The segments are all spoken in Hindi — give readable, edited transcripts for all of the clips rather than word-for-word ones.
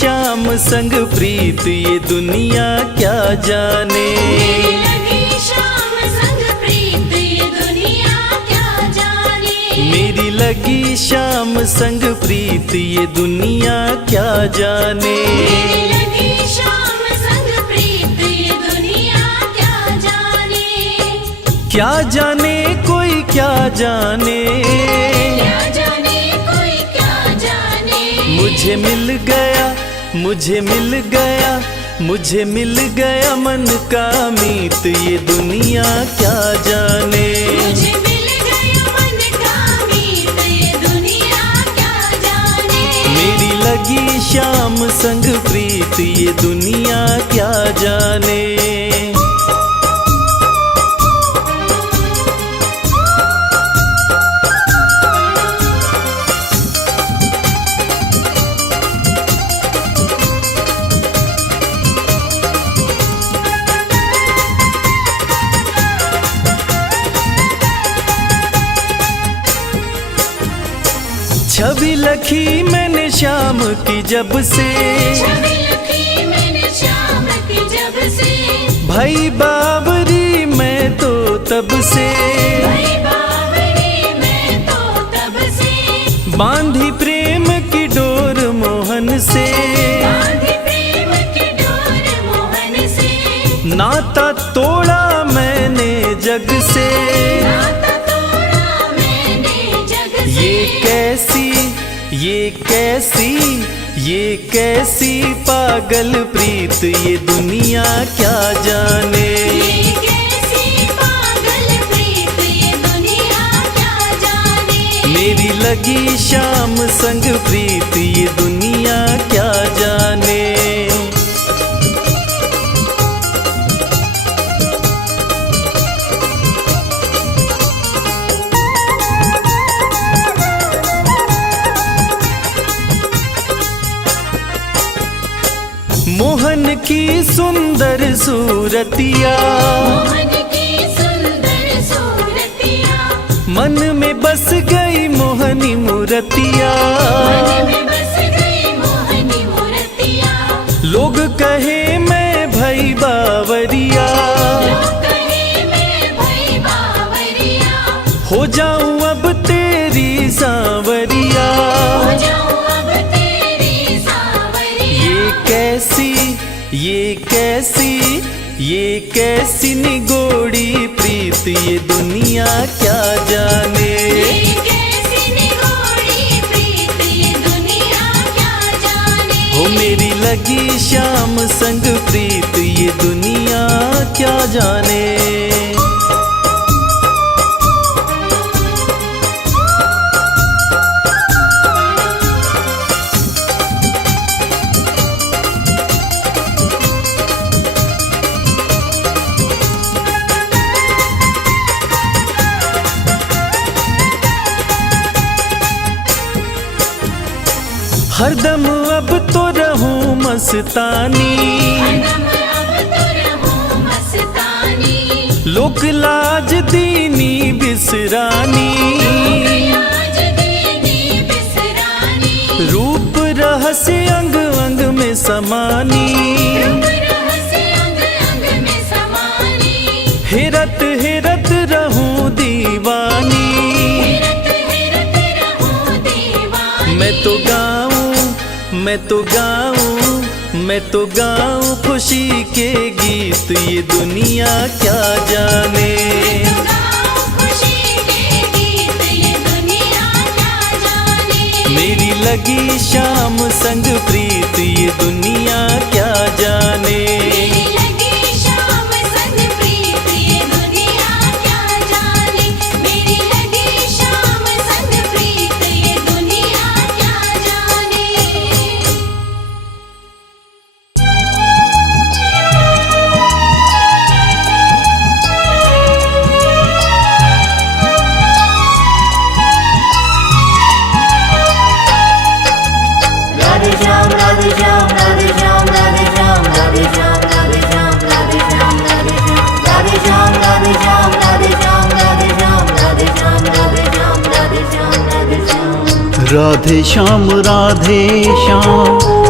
शाम संग प्रीत ये दुनिया क्या जाने। मेरी लगी शाम संग प्रीत ये दुनिया क्या जाने। मेरी लगी शाम संग प्रीत ये दुनिया क्या जाने। मेरी लगी शाम संग प्रीत ये दुनिया क्या जाने। क्या जाने कोई क्या जाने। क्या जाने कोई क्या जाने। मुझे मिल गया, मुझे मिल गया, मुझे मिल गया मन का मीत ये दुनिया क्या जाने। मुझे मिल गया मन का मीत ये दुनिया क्या जाने। मेरी लगी शाम संग प्रीत ये दुनिया क्या जाने। छवि लखी मैंने शाम की जब से। छवि लखी मैंने शाम की जब से। भाई बावरी मैं तो तब से। भाई बावरी मैं तो तब से। बांधी प्रेम की डोर मोहन से। बांधी प्रेम की डोर मोहन से। नाता तोड़ा मैंने जग से। नाता तोड़ा मैंने जग से। ये कैसी पागल प्रीत ये दुनिया क्या जाने। ये कैसी पागल प्रीत ये दुनिया क्या जाने। मेरी लगी शाम संग प्रीत ये दुनिया क्या जाने। मोहन की सुंदर सूरतिया। मोहन की सुंदर सूरतिया। मन में बस गई मोहनी मूर्तिया। मन में बस गई मोहनी मूर्तिया। लोग कहे मैं भई बावरिया। लोग कहे मैं भई बावरिया। हो जाऊं अब तेरी सांवरिया। हो जाऊं अब तेरी सांवरिया। ये कैसी निगोड़ी प्रीत ये दुनिया क्या जाने। ये कैसी निगोड़ी प्रीत ये दुनिया क्या जाने। हो मेरी लगी शाम संग प्रीत ये दुनिया क्या जाने। हरदम अब तो रहूं मस्तानी। हरदम अब तो रहूं मस्तानी। लोक लाज दीनी बिसरानी। लाज दीनी बिसरानी। रूप रहस्य अंग अंग में समानी। रूप रहस्य अंग अंग में समानी। हेरत हेरत रहूं दीवानी। हेरत हेरत रहूं दीवानी। मैं तो गाऊं खुशी के गीत ये दुनिया क्या जाने। मैं तो गाऊं खुशी के गीत ये दुनिया क्या जाने। मेरी लगी शाम संग प्रीत ये दुनिया क्या जाने। मेरी लगी शाम संग प्रीत ये दुनिया क्या जाने। मेरी लगी शाम संग प्रीत ये दुनिया क्या जाने। राधे श्याम राधे श्याम राधे श्याम राधे श्याम राधे श्याम राधे श्याम राधे श्याम राधे श्याम राधे श्याम राधे श्याम राधे श्याम राधे श्याम राधे श्याम राधे श्याम राधे श्याम राधे श्याम राधे श्याम राधे श्याम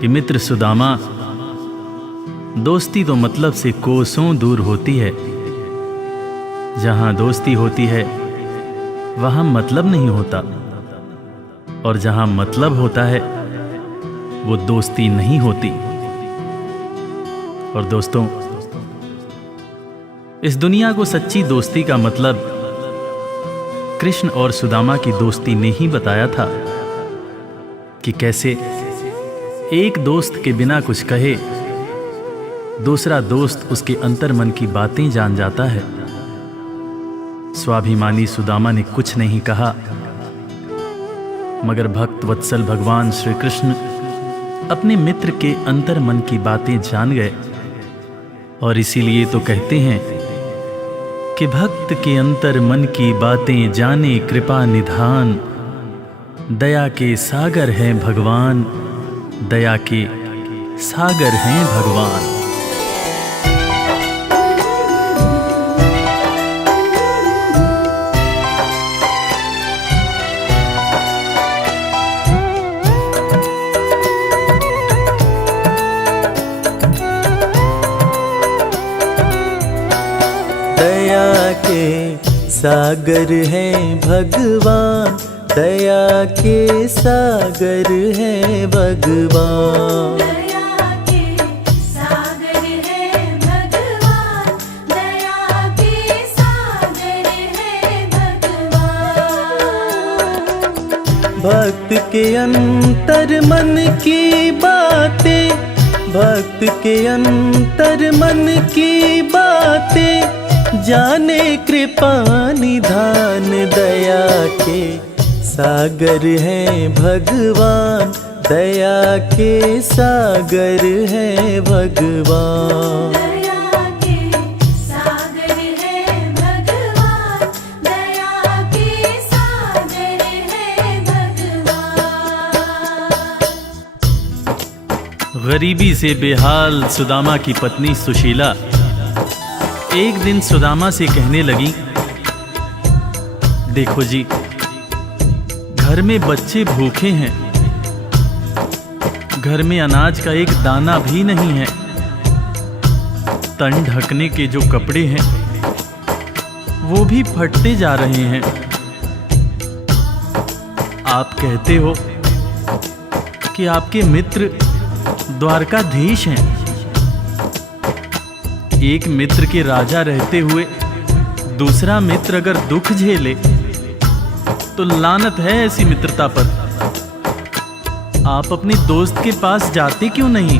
कि मित्र सुदामा, दोस्ती तो मतलब से कोसों दूर होती है। जहां दोस्ती होती है वहां मतलब नहीं होता, और जहां मतलब होता है वो दोस्ती नहीं होती। और दोस्तों, इस दुनिया को सच्ची दोस्ती का मतलब कृष्ण और सुदामा की दोस्ती ने ही बताया था कि कैसे एक दोस्त के बिना कुछ कहे दूसरा दोस्त उसके अंतर्मन की बातें जान जाता है। स्वाभिमानी सुदामा ने कुछ नहीं कहा, मगर भक्त वत्सल भगवान श्री कृष्ण अपने मित्र के अंतर्मन की बातें जान गए। और इसीलिए तो कहते हैं कि भक्त के अंतर मन की बातें जाने कृपा निधान, दया के सागर हैं भगवान, दया के सागर हैं भगवान। दया के सागर हैं भगवान, दया के सागर हैं भगवान। दया के सागर है भगवान, दया के सागर है भगवान। भक्त के अंतर मन की बातें, भक्त के अंतर मन की बातें जाने कृपा निधान, दया के सागर हैं भगवान, दया के सागर हैं भगवान। दया के सागर है भगवान, दया के सागर है भगवान। गरीबी से बेहाल सुदामा की पत्नी सुशीला एक दिन सुदामा से कहने लगी, देखो जी, घर में बच्चे भूखे हैं, घर में अनाज का एक दाना भी नहीं है, तन ढकने के जो कपड़े हैं वो भी फटते जा रहे हैं। आप कहते हो कि आपके मित्र द्वारकाधीश हैं। एक मित्र के राजा रहते हुए दूसरा मित्र अगर दुख झेले तो लानत है ऐसी मित्रता पर। आप अपने दोस्त के पास जाते क्यों नहीं?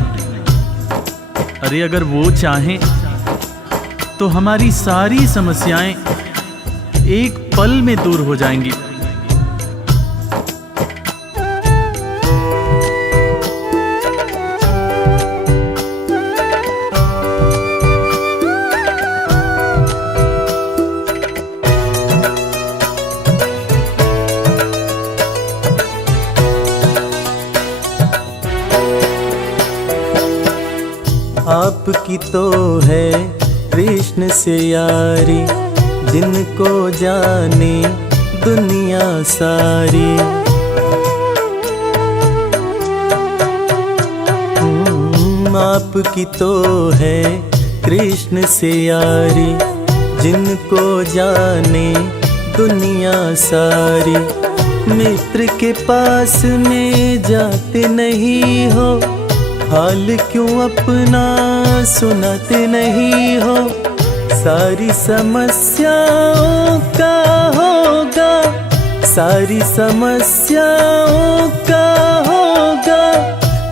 अरे अगर वो चाहें तो हमारी सारी समस्याएं एक पल में दूर हो जाएंगी। आपकी तो है कृष्ण से यारी, जिनको जाने दुनिया सारी। आपकी तो है कृष्ण से यारी, जिनको जाने दुनिया सारी। मित्र के पास में जाते नहीं हो, हाल क्यों अपना सुनाते नहीं हो। सारी समस्याओं का होगा, सारी समस्याओं का होगा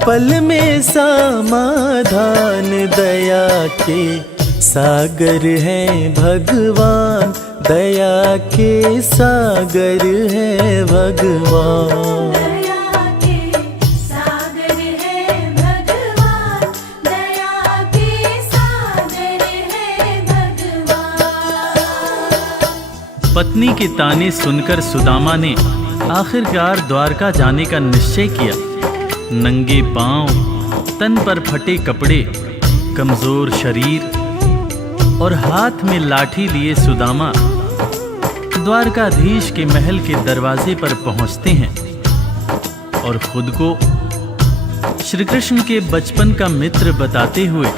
पल में समाधान। दया के सागर हैं भगवान, दया के सागर हैं भगवान। दया के सागर है भगवान, दया के सागर है भगवान। पत्नी के ताने सुनकर सुदामा ने आखिरकार द्वारका जाने का निश्चय किया। नंगे पांव, तन पर फटे कपड़े, कमजोर शरीर और हाथ में लाठी लिए सुदामा द्वारकाधीश के महल के दरवाजे पर पहुंचते हैं और खुद को श्री कृष्ण के बचपन का मित्र बताते हुए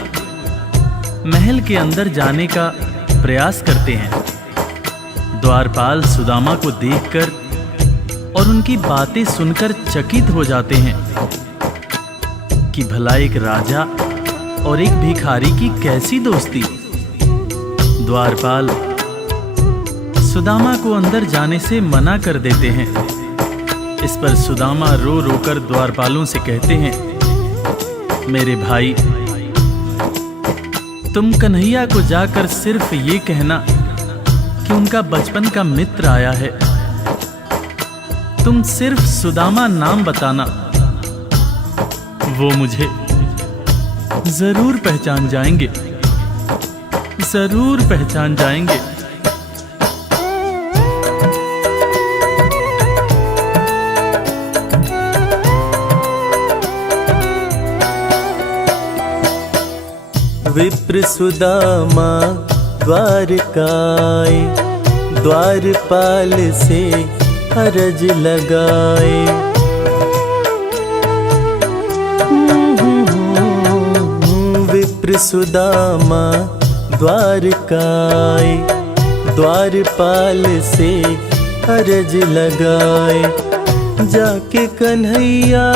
महल के अंदर जाने का प्रयास करते हैं। द्वारपाल सुदामा को देखकर और उनकी बातें सुनकर चकित हो जाते हैं कि भला एक राजा और एक भिखारी की कैसी दोस्ती। द्वारपाल सुदामा को अंदर जाने से मना कर देते हैं। इस पर सुदामा रो रो कर द्वारपालों से कहते हैं, मेरे भाई, तुम कन्हैया को जाकर सिर्फ ये कहना कि उनका बचपन का मित्र आया है। तुम सिर्फ सुदामा नाम बताना, वो मुझे जरूर पहचान जाएंगे, जरूर पहचान जाएंगे। विप्र सुदामा द्वारकाए, द्वारपाल से अरज लगाए। विप्र सुदामा द्वारकाए, द्वारपाल से अरज लगाए। जाके कन्हैया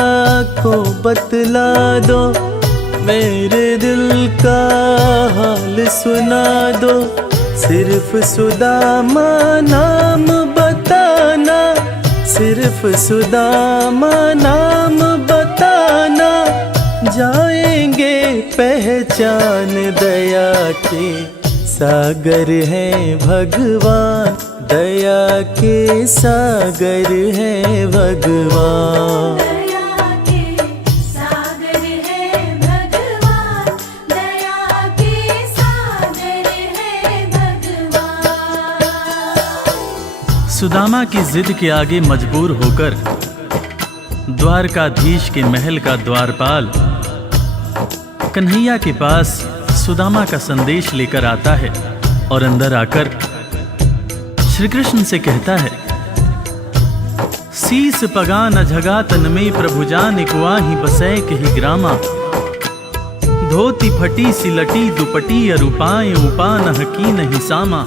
को बतला दो, मेरे दिल का हाल सुना दो। सिर्फ सुदामा नाम बताना, सिर्फ सुदामा नाम बताना। जाएंगे पहचान, दया के सागर हैं भगवान, दया के सागर हैं भगवान। दया के सागर है भगवान, दया के सागर है भगवान। सुदामा की जिद के आगे मजबूर होकर द्वारकाधीश के महल का द्वारपाल कन्हैया के पास सुदामा का संदेश लेकर आता है और अंदर आकर श्री कृष्ण से कहता है, शीस पगा न झगा तन में प्रभु जान कुआही बसै कही ग्रामा। धोती फटी सिलटी दुपटी अरूपाए उपान की नहीं सामा।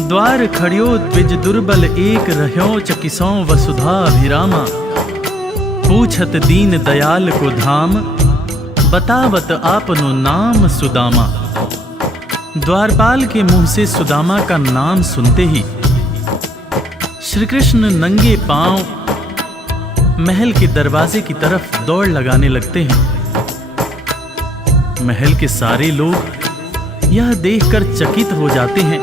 द्वार खड़ियो द्विज दुर्बल एक रह्यो चकिसों वसुधा अभिरामा। पूछत दीन दयाल को धाम, बतावत आपनो नाम सुदामा। द्वारपाल के मुंह से सुदामा का नाम सुनते ही श्री कृष्ण नंगे पांव महल के दरवाजे की तरफ दौड़ लगाने लगते हैं। महल के सारे लोग यह देखकर चकित हो जाते हैं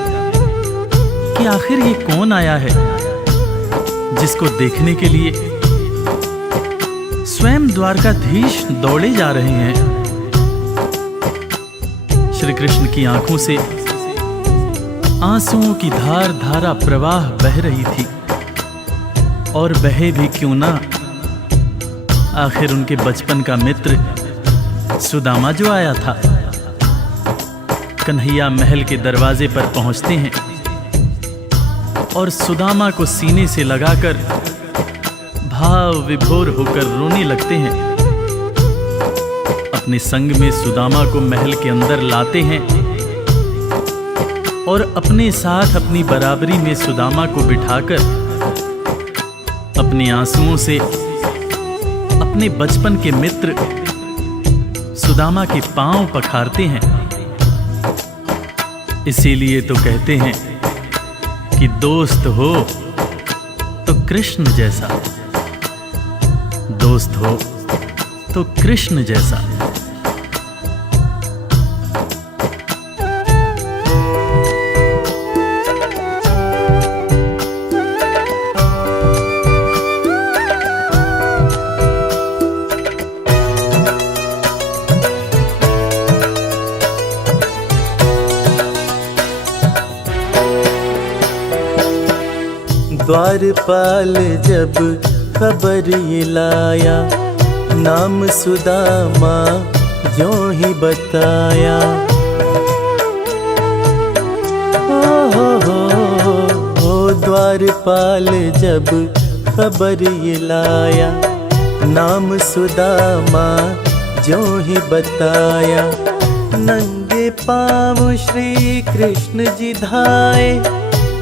कि आखिर ये कौन आया है, जिसको देखने के लिए स्वयं द्वारकाधीश दौड़े जा रहे हैं। श्री कृष्ण की आंखों से आंसुओं की धार धारा प्रवाह बह रही थी, और बहे भी क्यों ना, आखिर उनके बचपन का मित्र सुदामा जो आया था। कन्हैया महल के दरवाजे पर पहुंचते हैं और सुदामा को सीने से लगाकर भाव विभोर होकर रोने लगते हैं। अपने संग में सुदामा को महल के अंदर लाते हैं और अपने साथ अपनी बराबरी में सुदामा को बिठाकर अपने आंसुओं से अपने बचपन के मित्र सुदामा के पांव पखारते हैं। इसीलिए तो कहते हैं कि दोस्त हो तो कृष्ण जैसा, दोस्त हो तो कृष्ण जैसा। द्वारपाल जब खबर ये लाया, नाम सुदामा जो ही बताया। ओ द्वारपाल जब खबर ये लाया, नाम सुदामा ज्यों ही बताया। नंगे पाँव श्री कृष्ण जी धाए,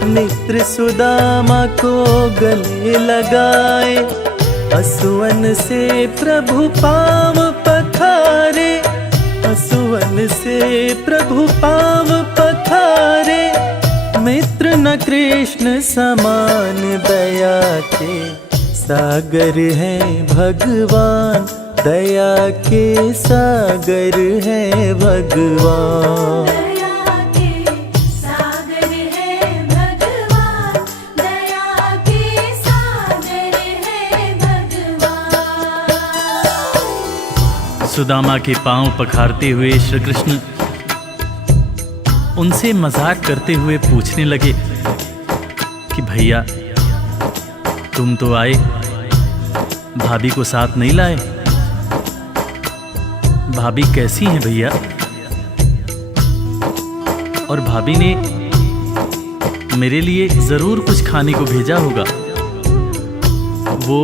मित्र सुदामा को गले लगाए। असुवन से प्रभु पाँव पखारे, असुवन से प्रभु पाँव पखारे। मित्र न कृष्ण समान दया के सागर है भगवान, दया के सागर है भगवान। दया के सागर है भगवान, दया के सागर है भगवान। सुदामा के पांव पखारते हुए श्री कृष्ण उनसे मजाक करते हुए पूछने लगे कि भैया तुम तो आए, भाभी को साथ नहीं लाए। भाभी कैसी हैं भैया? और भाभी ने मेरे लिए जरूर कुछ खाने को भेजा होगा। वो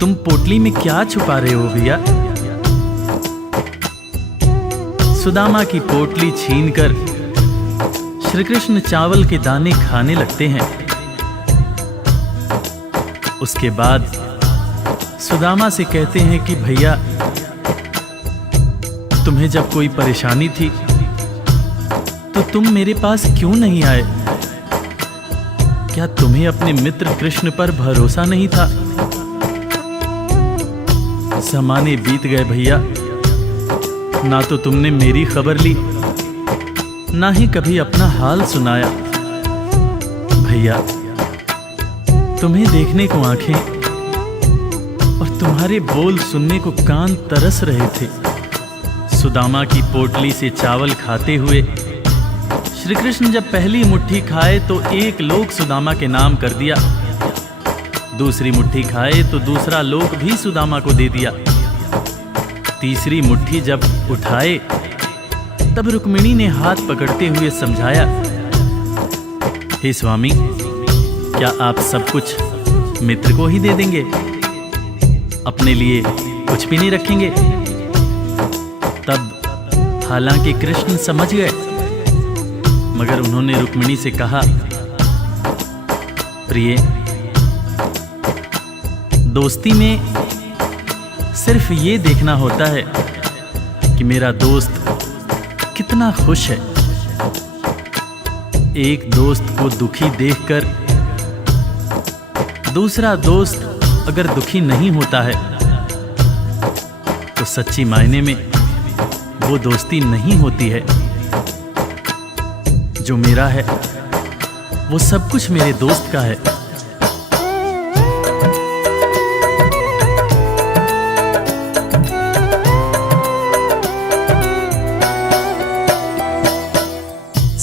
तुम पोटली में क्या छुपा रहे हो भैया? सुदामा की पोटली छीनकर श्री कृष्ण चावल के दाने खाने लगते हैं। उसके बाद सुदामा से कहते हैं कि भैया तुम्हें जब कोई परेशानी थी तो तुम मेरे पास क्यों नहीं आए? क्या तुम्हें अपने मित्र कृष्ण पर भरोसा नहीं था? ज़माने बीत गए भैया, ना तो तुमने मेरी खबर ली, ना ही कभी अपना हाल सुनाया। भैया तुम्हें देखने को आंखें और तुम्हारे बोल सुनने को कान तरस रहे थे। सुदामा की पोटली से चावल खाते हुए श्री कृष्ण जब पहली मुट्ठी खाए तो एक लोक सुदामा के नाम कर दिया, दूसरी मुट्ठी खाए तो दूसरा लोक भी सुदामा को दे दिया। तीसरी मुट्ठी जब उठाए तब रुक्मिणी ने हाथ पकड़ते हुए समझाया, हे स्वामी क्या आप सब कुछ मित्र को ही दे देंगे, अपने लिए कुछ भी नहीं रखेंगे? तब हालांकि कृष्ण समझ गए, मगर उन्होंने रुक्मिणी से कहा, प्रिय दोस्ती में सिर्फ ये देखना होता है कि मेरा दोस्त कितना खुश है। एक दोस्त को दुखी देखकर दूसरा दोस्त अगर दुखी नहीं होता है तो सच्ची मायने में वो दोस्ती नहीं होती है। जो मेरा है वो सब कुछ मेरे दोस्त का है।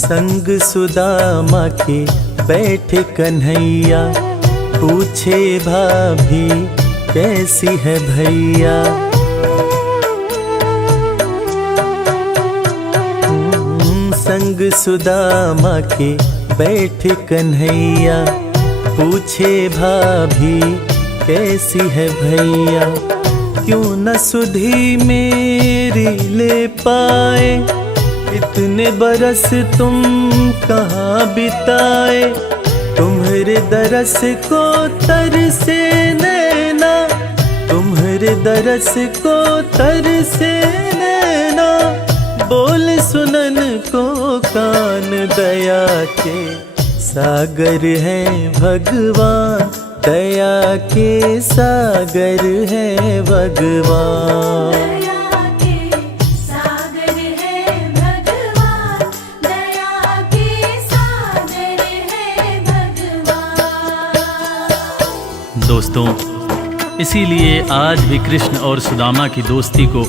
संग सुदामा के बैठे कन्हैया, पूछे भाभी कैसी है भैया। संग सुदामा के बैठे कन्हैया, पूछे भाभी कैसी है भैया। क्यों न सुधी मेरी ले पाए, इतने बरस तुम कहाँ बिताए। तुम्हारे दरस को तरसे नैना, तुम्हारे दरस को तरसे नैना। बोल सुनन को कान, दया के सागर है भगवान, दया के सागर है भगवान। दया के सागर है भगवान, दया के सागर है भगवान। दोस्तों, इसीलिए आज भी कृष्ण और सुदामा की दोस्ती को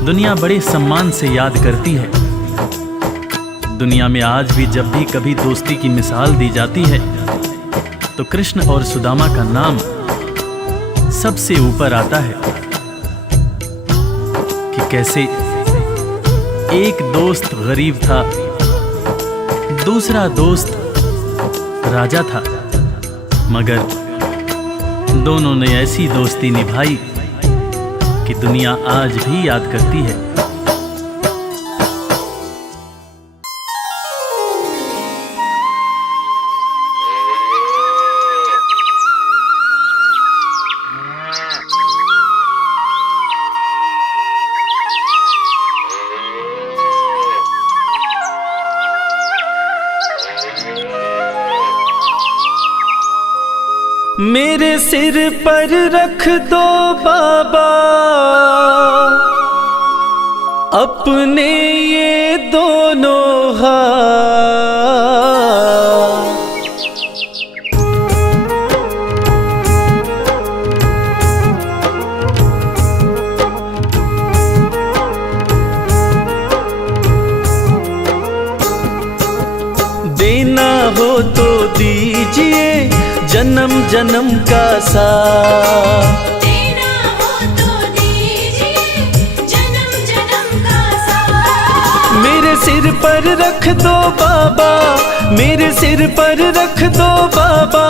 दुनिया बड़े सम्मान से याद करती है। दुनिया में आज भी जब भी कभी दोस्ती की मिसाल दी जाती है तो कृष्ण और सुदामा का नाम सबसे ऊपर आता है कि कैसे एक दोस्त गरीब था, दूसरा दोस्त राजा था, मगर दोनों ने ऐसी दोस्ती निभाई दुनिया आज भी याद करती है। मेरे सिर पर रख दो बाबा अपने ये दोनों हाथ, देना हो तो दीजिए जन्म जन्म का साथ, देना हो तो दीजिए जन्म जन्म का साथ। मेरे सिर पर रख दो बाबा, मेरे सिर पर रख दो बाबा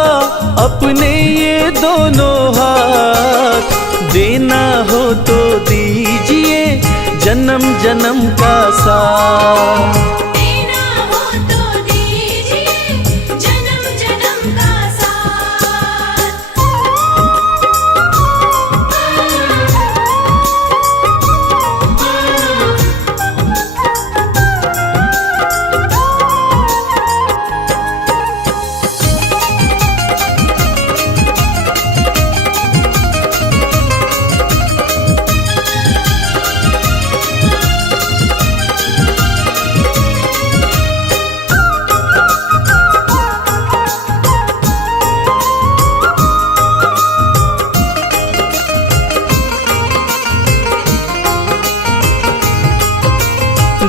अपने ये दोनों हाथ, देना हो तो दीजिए जन्म जन्म का साथ। देना हो तो दीजिए जन्म जन्म का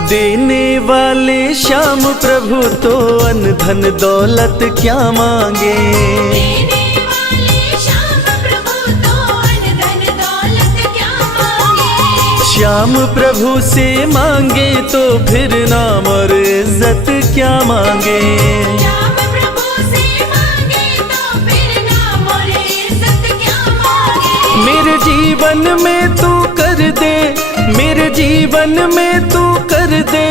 देने वाले श्याम प्रभु तो अन्न धन दौलत क्या मांगे, देने वाले श्याम प्रभु तो अन्न धन दौलत क्या मांगे। श्याम प्रभु से मांगे तो फिर नाम और इज्जत क्या मांगे, श्याम प्रभु से मांगे तो फिर नाम और इज्जत क्या मांगे। मेरे जीवन में तू कर दे, मेरे जीवन में तू कर दे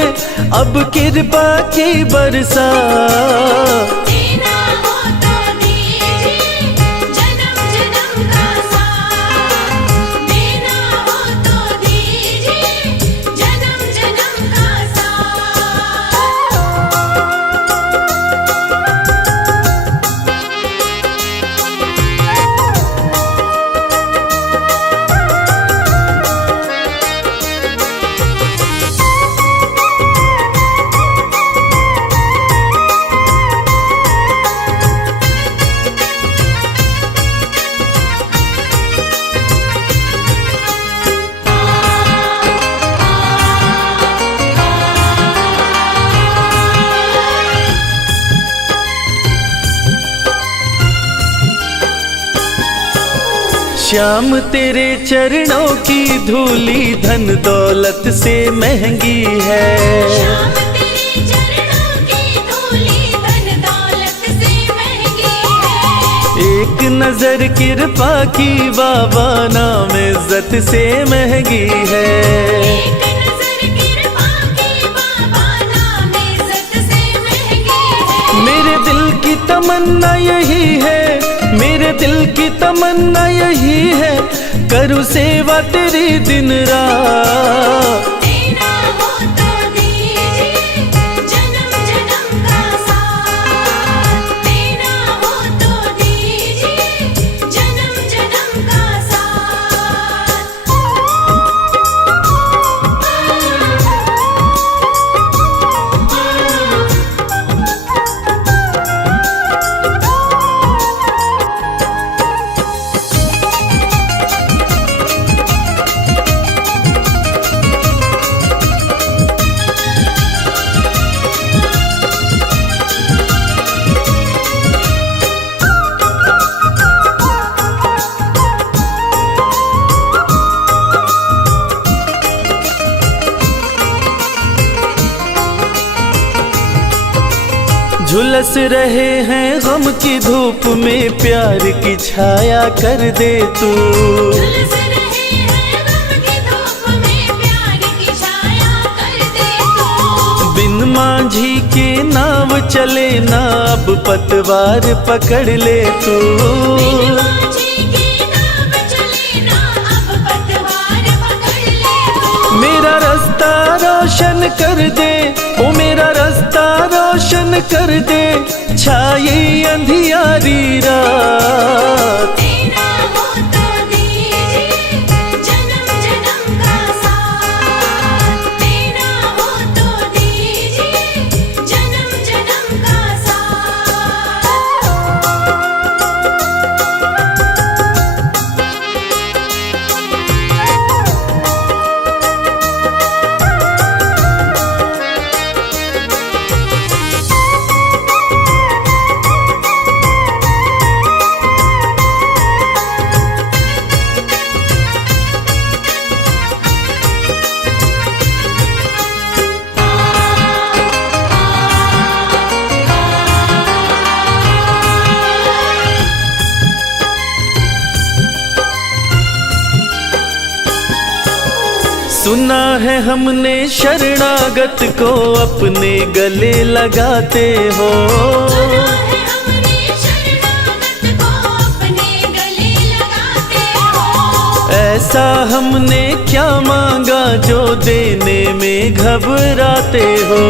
अब कृपा की बरसात, देना हो तो दीजिए जन्म जन्म का साथ, देना हो तो दीजिए जन्म जन्म का साथ। श्याम तेरे चरणों की धूली धन दौलत से महंगी है, श्याम तेरे चरणों की धूली धन दौलत से महंगी है। एक नजर कृपा की बाबा नाम इज्जत से महंगी है, एक नजर कृपा की बाबा नाम इज्जत से महंगी है। मेरे दिल की तमन्ना यही है, मेरे दिल की तमन्ना यही है करूँ सेवा तेरी दिन रात, देना हो तो दीजिए जन्म जन्म का साथ, देना हो तो दीजिए जन्म जन्म का झुलस रहे हैं गम की धूप में प्यार की छाया कर दे तू, झुलस रहे हैं गम मांझी के नाव चले ना, अब पतवार पकड़ ले तू। बिन माझी के नाव चले ना, अब पतवार पकड़ ले तू। मेरा रास्ता रोशन कर दे, ओ मेरा रास्ता रोशन कर दे, छाई अंधियारी रात। तेरा हो तो दीजिए जन्म जन्म का साथ, तेरा हो तो दीजिए जन्म जन्म का साथ। सुना है हमने शरणागत को अपने गले लगाते हो। सुना है हमने शरणागत को अपने गले लगाते हो। ऐसा हमने क्या मांगा जो देने में घबराते हो।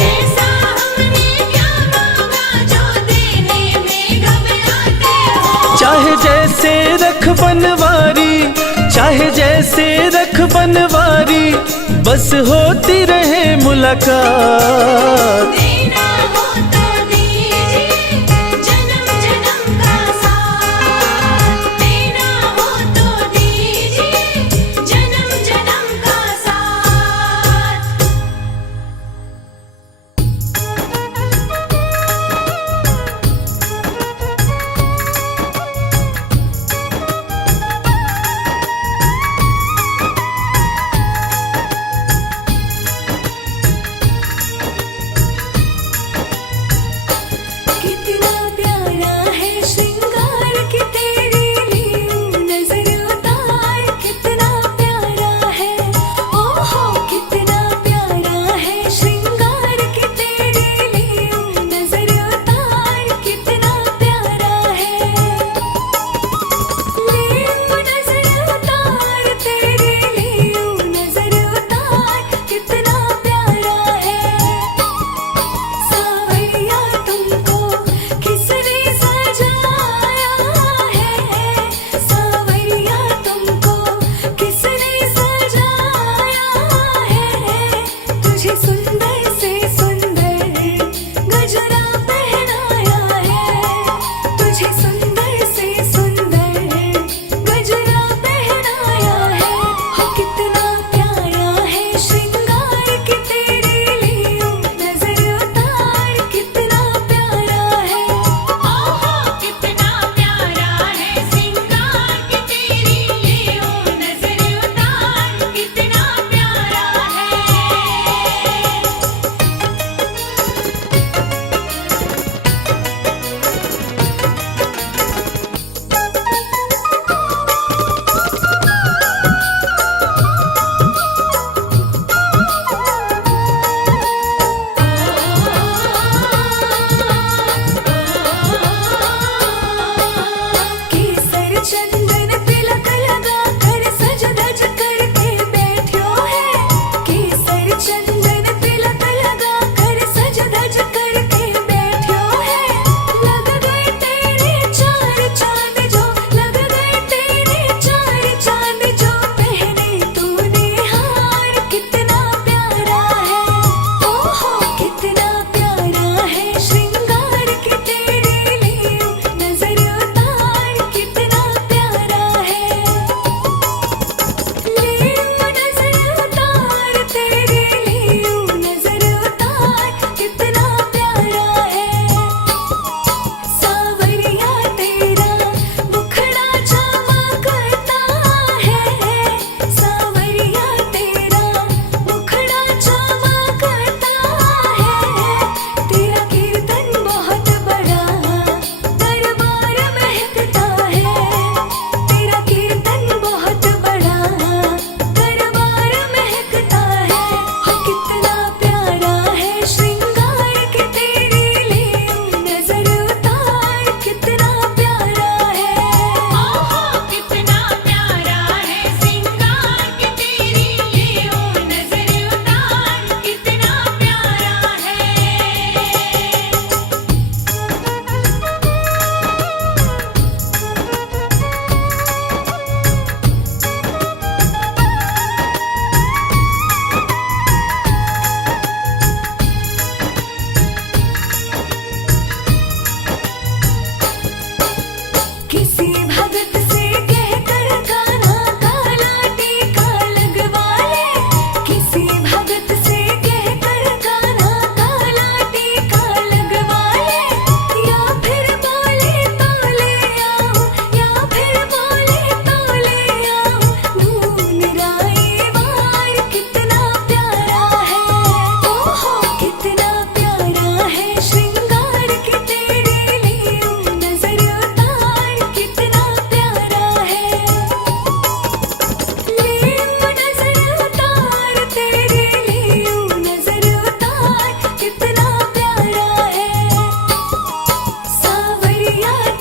ऐसा हमने क्या मांगा जो देने में घबराते हो। चाहे जैसे रख बनवारी, चाहे जैसे रख बनवारी, बस होती रहे मुलाकात। देना हो तो दीजिए जन्म जन्म का साथ, देना हो तो दीजिए जन्म जन्म का साथ।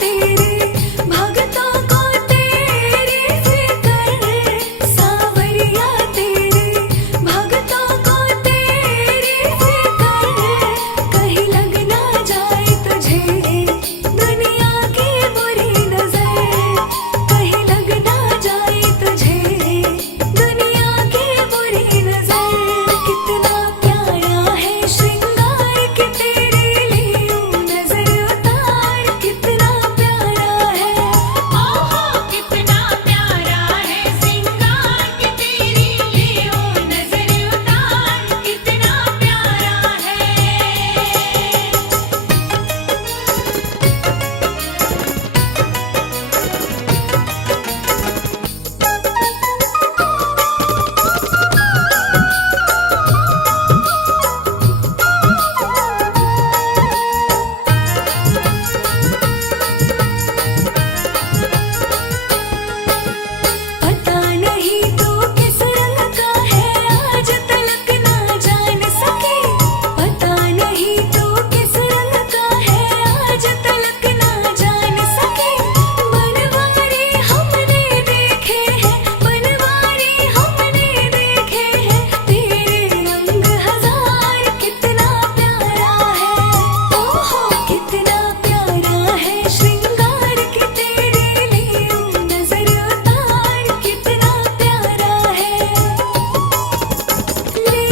तेरे भक्तों को तेरी फिक्र सावरिया तेरे भक्तों को तेरी फिक्र कहीं लग ना जाए तुझे दुनिया की बुरी नजर कहीं लग ना जाए तुझे दुनिया की बुरी नजर कितना प्यारा है श्रृंगार के तेरे लिए नजर उतार कितना प्यारा है ओहो कितना प्यारा है श्रृंगार के तेरे लिए नजर उतार कितना प्यारा है पता नहीं तू किस रंग का है आज तलक ना जान सके पता नहीं तू किस रंग का है आज तलक ना जान सके बनवारी हमने देखे हैं बनवारी हमने देखे हैं तेरे रंग हजार कितना प्यारा है ओहो कितना प्यारा है श्रृंगार के तेरे लिए नजर उतार कितना प्यारा है ले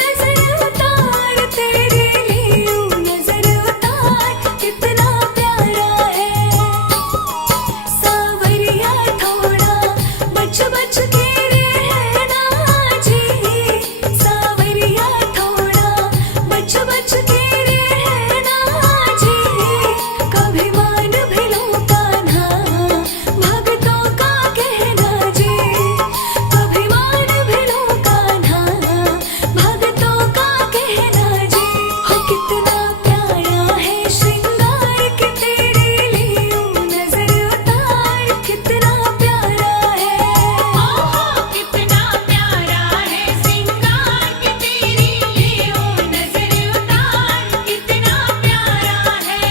नजर उतार तेरे लिए नजर उतार कितना प्यारा है सावरिया थोड़ा बच बच के रहना जी सावरिया थोड़ा बच बच के रहना जी कभी मान भी लो कान्हा भक्तों का कहना जी कभी मान भी लो कान्हा भक्तों का कहना जी हो कितना प्यारा है श्रृंगार के तेरे लिए नजर उतार कितना प्यारा है ओहो कितना प्यारा है श्रृंगार के तेरे लिए नजर उतार कितना प्यारा है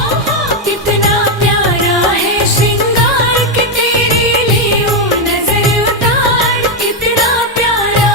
ओहो कितना प्यारा है श्रृंगार के तेरे लिए नजर उतार कितना प्यारा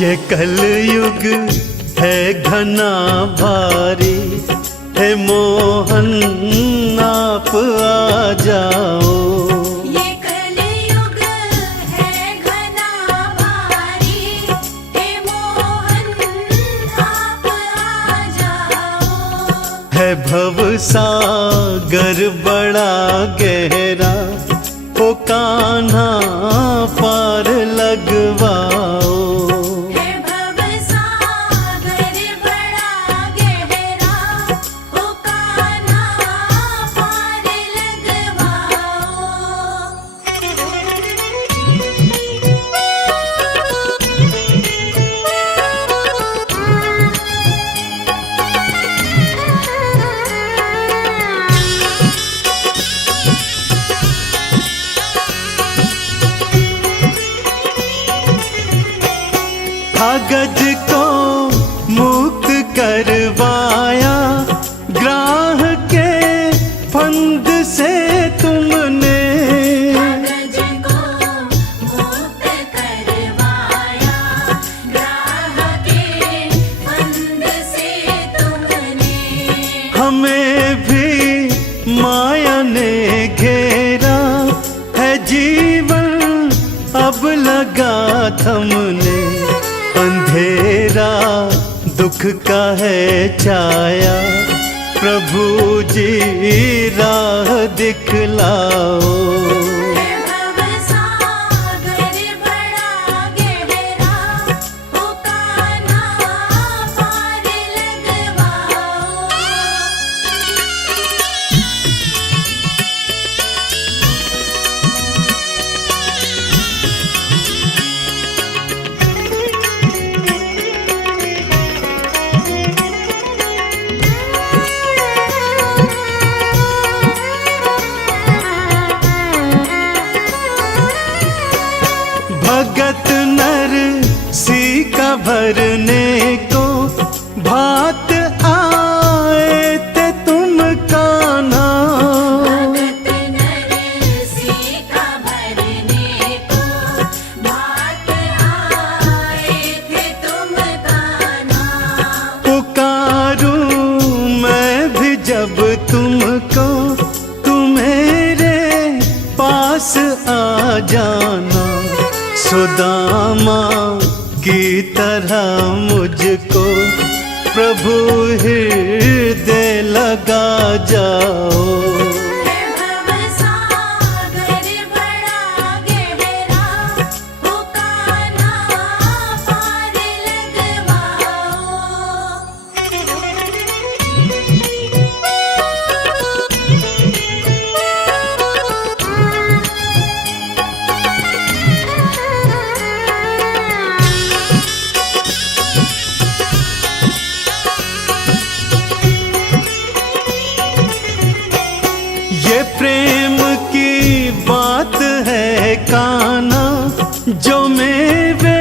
ये कलयुग है घना भारी है मोहन आप आ जाओ ये कलयुग है घना भारी हे मोहन आप आ जाओ है भव सागर बड़ा गहरा ओ कान्हा पार लगवाओ हे भव सागर बड़ा गहरा हो कान्हा पार कागज को मुक्त करवाया ग्राह के फंद से तुमने कागज को मुक्त करवाया ग्राह के फंद से तुमने हमें भी माया ने घेरा है जीवन अब लगा थमने अंधेरा दुख का है छाया प्रभु जी राह दिखलाओ हे भव सागर बड़ा गहरा हो कान्हा पार लगवाओ भगत नर सी का भरने को भात आए थे तुम कान्हा। भगत नरसी का भरने को भात आए थे तुम कान्हा। पुकारूं मैं भी जब तुमको, तुम मेरे पास आ जाना। सुदामा की तरह मुझको प्रभु हृदय लगा जाओ। है भवसागर बड़ा गहरा, हो कान्हा पार ये प्रेम की बात है कान्हा, जो मेरे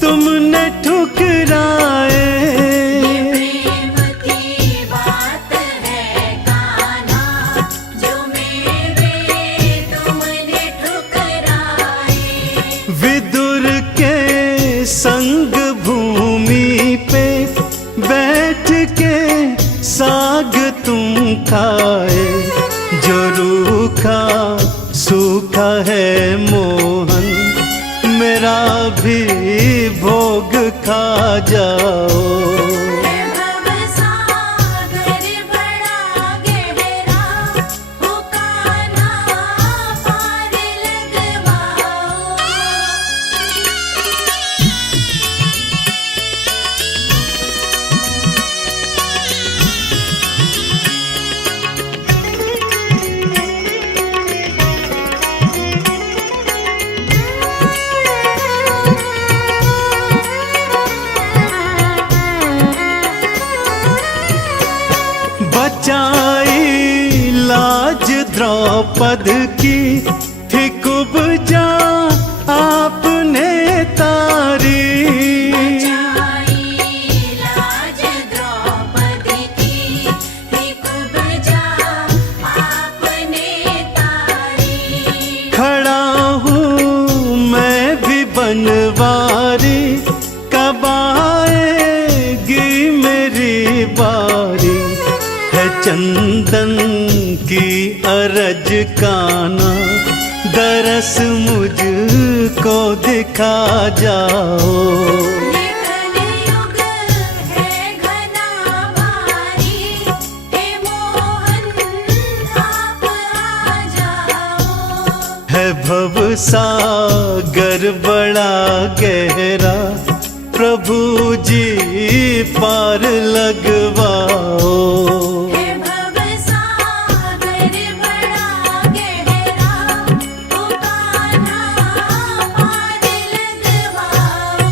तुमने ठुकराए। प्रेम की बात है कान्हा, जो मेरे तुमने ठुकराए। विदुर के संग भूमि पे बैठ के साग तुम खाए। जो रूखा सूखा है मोहन, मेरा भी भोग खा जाओ। है भवसागर बड़ा गहरा, हो कान्हा पार लगवाओ। बचाई लाज द्रौपद की थी कुब्जा आपने तारी। लाज द्रौपदी की थी कुब्जा आपने तारी। खड़ा हूँ मैं भी बनवारी, कब आएगी मेरी बारी। है चंदन की अरज कान्हा, दरस मुझको दिखा जाओ। ये कलयुग है घना भारी, हे मोहन आप आ जाओ। है भवसागर बड़ा गहरा, प्रभु जी पार लगवाओ। है भवसागर बड़ा गहरा, हो कान्हा पार लगवाओ।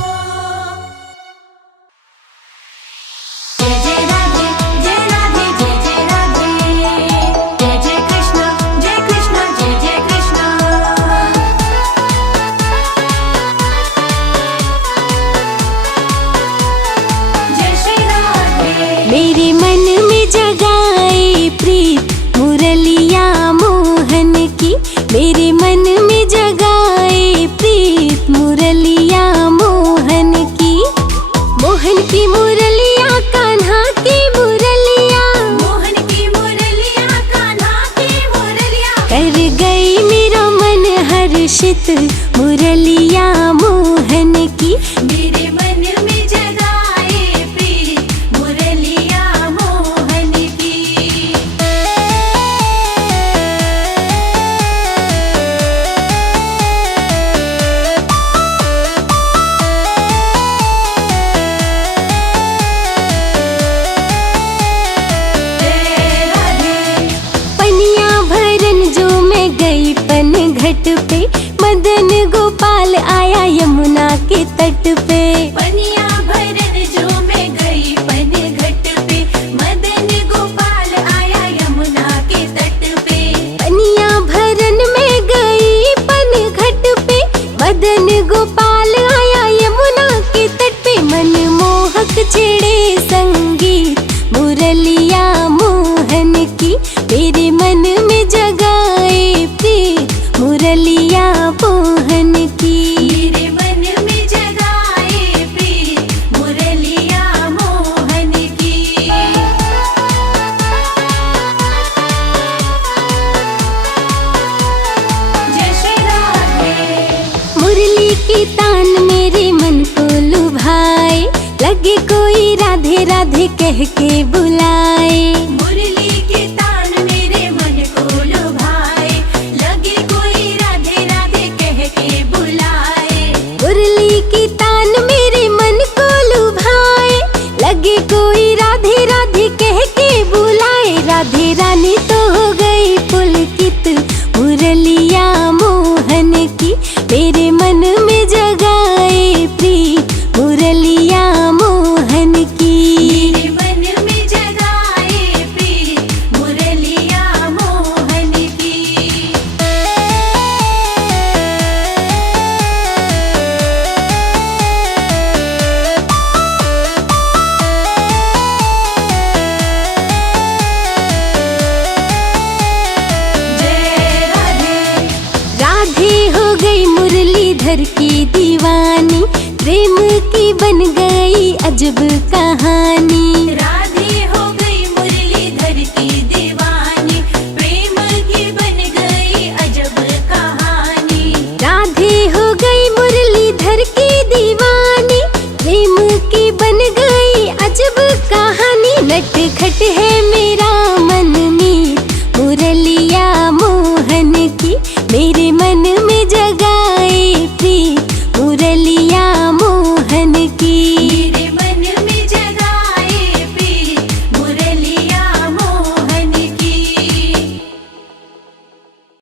जय जय राधे, जय राधे, जय जय राधे। जय जय कृष्ण, जय कृष्ण, जय जय कृष्ण। जय श्री राधे। मेरे मन में जगाए प्रीत मुरलिया मोहन की। मेरे मन में जगाए प्रीत मुरलिया मोहन की। मोहन की मुरलिया कान्हा की मुरलिया, मोहन की मुरलिया कान्हा की मुरलिया। कर गई मेरा मन हर्षित मुरलिया मोहन की। मेरे मन में जगाए प्रीत मुरलिया मोहन की। जय राधे। पनिया भरन जो मैं गई पन घट पे, मदन गोपाल आया यमुना के तट पे। पनिया भरन जो मैं गई पन घट पे, मदन गोपाल आया यमुना के तट पे। पनिया भरन में गई पन घट पे, मदन लगे कोई राधे राधे कह के बुलाए। मुरली के तान मेरे मन को लुभाए, लगे कोई राधे राधे कह के बुलाए। मुरली की तान मेरे मन को लुभाए, लगे कोई राधे राधे कह के बुलाए। राधे रानी तो हो गई पुलकित, मुरलिया मोहन की मेरे मन में जगाए प्रीत, मुरलिया मोहन की। मेरे मन में जगाए प्रीत, मुरलिया मोहन की। जय राधे। राधे हो गई मुरलीधर की दीवानी, प्रेम की बन गई अजब कहानी। राधे हो गई मुरलीधर की दीवानी, प्रेम की बन गई अजब कहानी। राधे हो गई मुरलीधर की दीवानी, प्रेम की बन गई अजब कहानी। नटखट है मेरा मन मीत, मुरलिया मोहन की मेरे मन में जगा